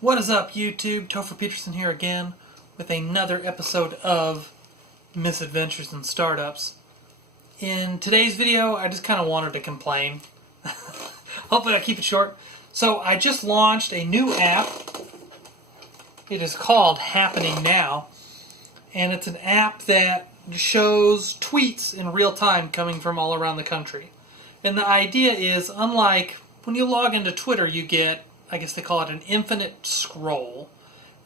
What is up, YouTube? Topher Peterson here again with another episode of Misadventures in Startups. In today's video, I just kind of wanted to complain. Hopefully I keep it short. So I just launched a new app. It is called Happening Now. And it's an app that shows tweets in real time coming from all around the country. And the idea is, unlike when you log into Twitter, you get, I guess they call it an infinite scroll.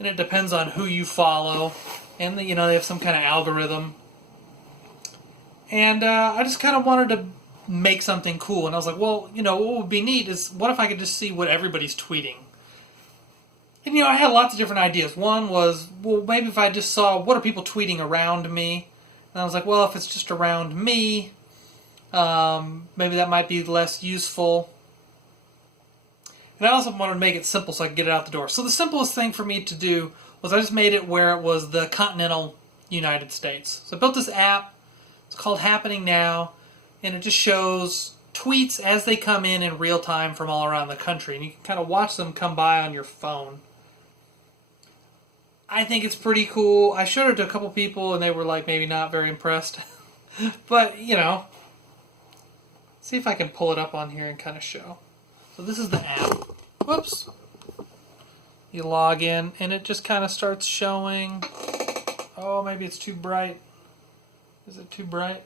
And it depends on who you follow. And, they have some kind of algorithm. And I just kind of wanted to make something cool. And I was like, well, what would be neat is, what if I could just see what everybody's tweeting? And, I had lots of different ideas. One was, well, maybe if I just saw, what are people tweeting around me? And I was like, well, if it's just around me, maybe that might be less useful. And I also wanted to make it simple so I could get it out the door. So the simplest thing for me to do was I just made it where it was the continental United States. So I built this app. It's called Happening Now. And it just shows tweets as they come in real time from all around the country. And you can kind of watch them come by on your phone. I think it's pretty cool. I showed it to a couple people and they were like maybe not very impressed. But, see if I can pull it up on here and kind of show. So this is the app. Whoops. You log in and it just kind of starts showing. Oh, maybe it's too bright. Is it too bright?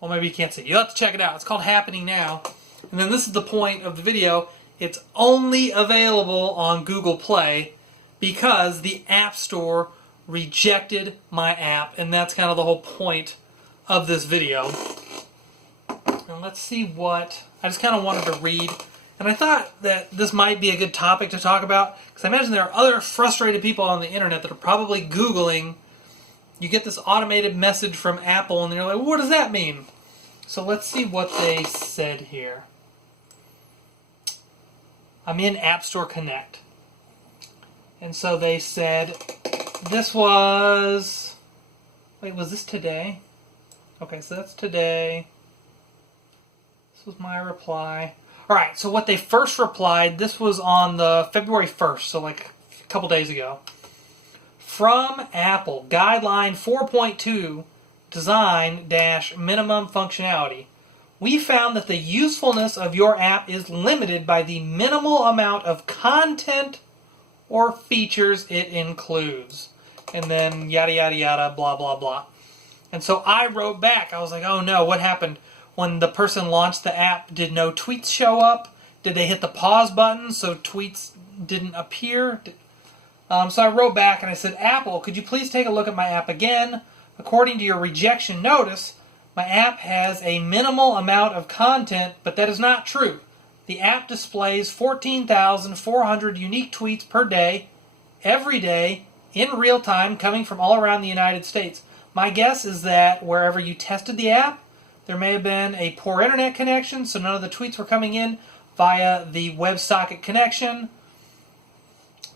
Well, maybe you can't see. You'll have to check it out. It's called Happening Now. And then this is the point of the video. It's only available on Google Play because the App Store rejected my app. And that's kind of the whole point of this video. And let's see what... I just kind of wanted to read. And I thought that this might be a good topic to talk about. Because I imagine there are other frustrated people on the internet that are probably Googling. You get this automated message from Apple and you're like, what does that mean? So let's see what they said here. I'm in App Store Connect. And so they said, this was... Wait, was this today? Okay, so that's today. This was my reply. Alright, so what they first replied, this was on the February 1st, so like a couple days ago. From Apple, Guideline 4.2, Design-Minimum Functionality. We found that the usefulness of your app is limited by the minimal amount of content or features it includes. And then yada yada yada, blah blah blah. And so I wrote back, I was like, oh no, what happened? When the person launched the app, did no tweets show up? Did they hit the pause button so tweets didn't appear? So I wrote back and I said, Apple, could you please take a look at my app again? According to your rejection notice, my app has a minimal amount of content, but that is not true. The app displays 14,400 unique tweets per day, every day, in real time, coming from all around the United States. My guess is that wherever you tested the app, there may have been a poor internet connection, so none of the tweets were coming in via the WebSocket connection.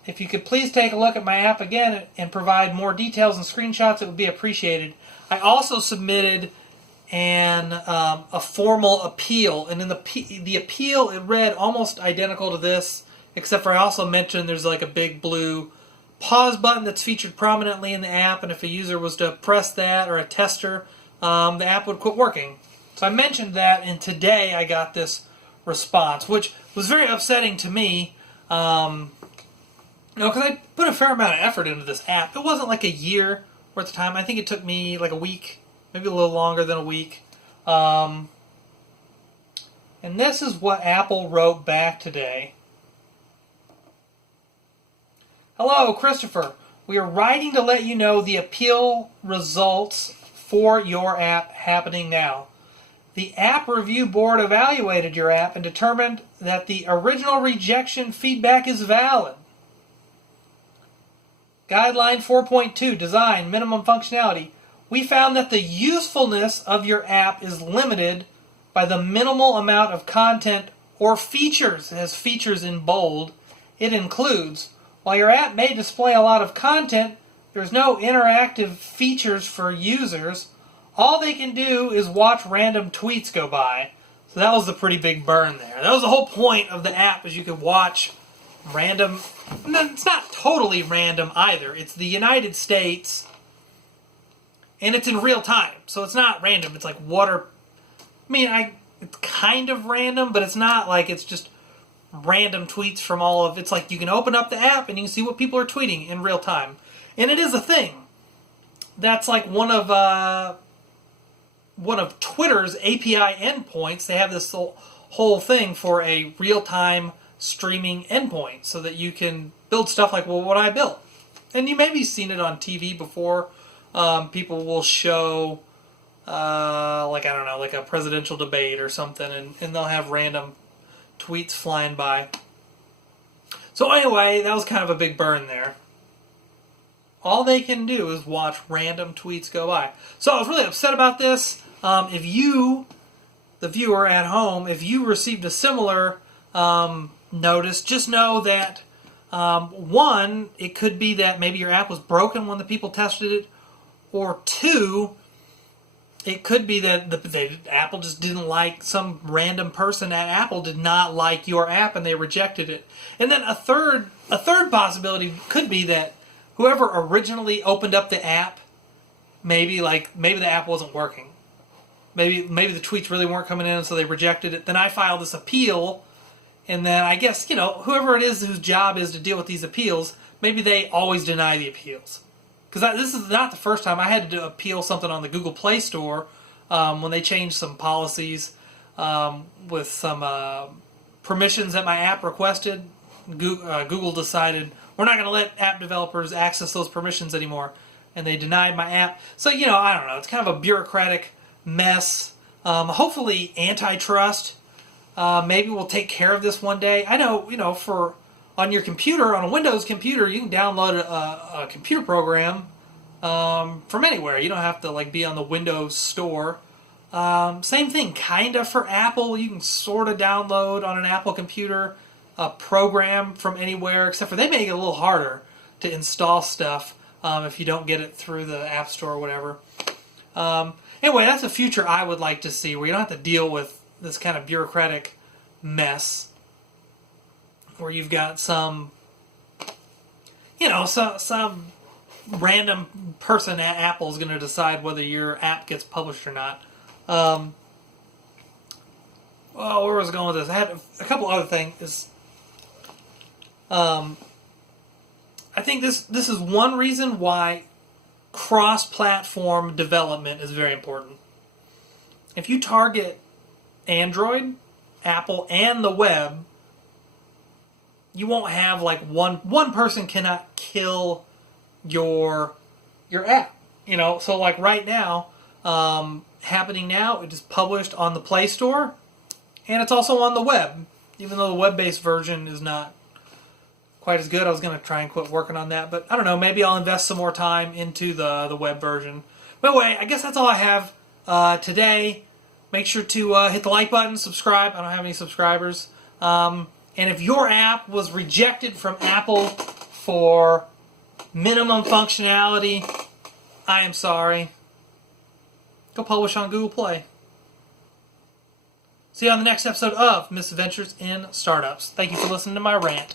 If you could please take a look at my app again and provide more details and screenshots, it would be appreciated. I also submitted a formal appeal, and in the appeal it read almost identical to this, except for I also mentioned there's like a big blue pause button that's featured prominently in the app, and if a user was to press that, or a tester, the app would quit working. So I mentioned that, and today I got this response, which was very upsetting to me. Because I put a fair amount of effort into this app. It wasn't like a year worth of time. I think it took me like a week, maybe a little longer than a week. And this is what Apple wrote back today. Hello, Christopher. We are writing to let you know the appeal results for your app Happening Now. The App Review Board evaluated your app and determined that the original rejection feedback is valid. Guideline 4.2, Design, Minimum Functionality. We found that the usefulness of your app is limited by the minimal amount of content or features. It has features in bold. It includes. While your app may display a lot of content, there's no interactive features for users. All they can do is watch random tweets go by. So that was a pretty big burn there. That was the whole point of the app, is you could watch random. No, it's not totally random either. It's the United States, and it's in real time, so it's not random. It's like water. I mean, it's kind of random, but it's not like it's just random tweets from all of. It's like you can open up the app and you can see what people are tweeting in real time, and it is a thing. That's like one of Twitter's API endpoints. They have this whole thing for a real-time streaming endpoint so that you can build stuff like, well, what I built. And you maybe seen it on TV before. People will show, like, I don't know, like a presidential debate or something, and they'll have random tweets flying by. So anyway, that was kind of a big burn there. All they can do is watch random tweets go by. So I was really upset about this. If you, the viewer at home, if you received a similar notice, just know that, one, it could be that maybe your app was broken when the people tested it, or two, it could be that Apple just didn't like, some random person at Apple did not like your app and they rejected it. And then a third possibility could be that whoever originally opened up the app, maybe the app wasn't working. Maybe the tweets really weren't coming in, so they rejected it. Then I filed this appeal, and then I guess, whoever it is whose job is to deal with these appeals, maybe they always deny the appeals. Because this is not the first time I had to appeal something on the Google Play Store when they changed some policies with some permissions that my app requested. Google decided, we're not going to let app developers access those permissions anymore, and they denied my app. So, I don't know, it's kind of a bureaucratic mess. Hopefully antitrust maybe we'll take care of this one day. I know, for on your computer, on a Windows computer, you can download a computer program from anywhere. You don't have to be on the Windows Store. Same thing kind of for Apple. You can sort of download on an Apple computer a program from anywhere, except for they make it a little harder to install stuff if you don't get it through the App Store or whatever. Anyway, that's a future I would like to see, where you don't have to deal with this kind of bureaucratic mess, where you've got some random person at Apple is going to decide whether your app gets published or not. Where was I going with this? I had a couple other things. I think this is one reason why cross-platform development is very important. If you target Android, Apple, and the web, you won't have one person cannot kill your app. So right now, happening now, it is published on the Play Store, and it's also on the web, even though the web-based version is not quite as good. I was going to try and quit working on that, but I don't know, maybe I'll invest some more time into the web version. But anyway, I guess that's all I have today. Make sure to hit the like button, subscribe. I don't have any subscribers. And if your app was rejected from Apple for minimum functionality, I am sorry. Go publish on Google Play. See you on the next episode of Misadventures in Startups. Thank you for listening to my rant.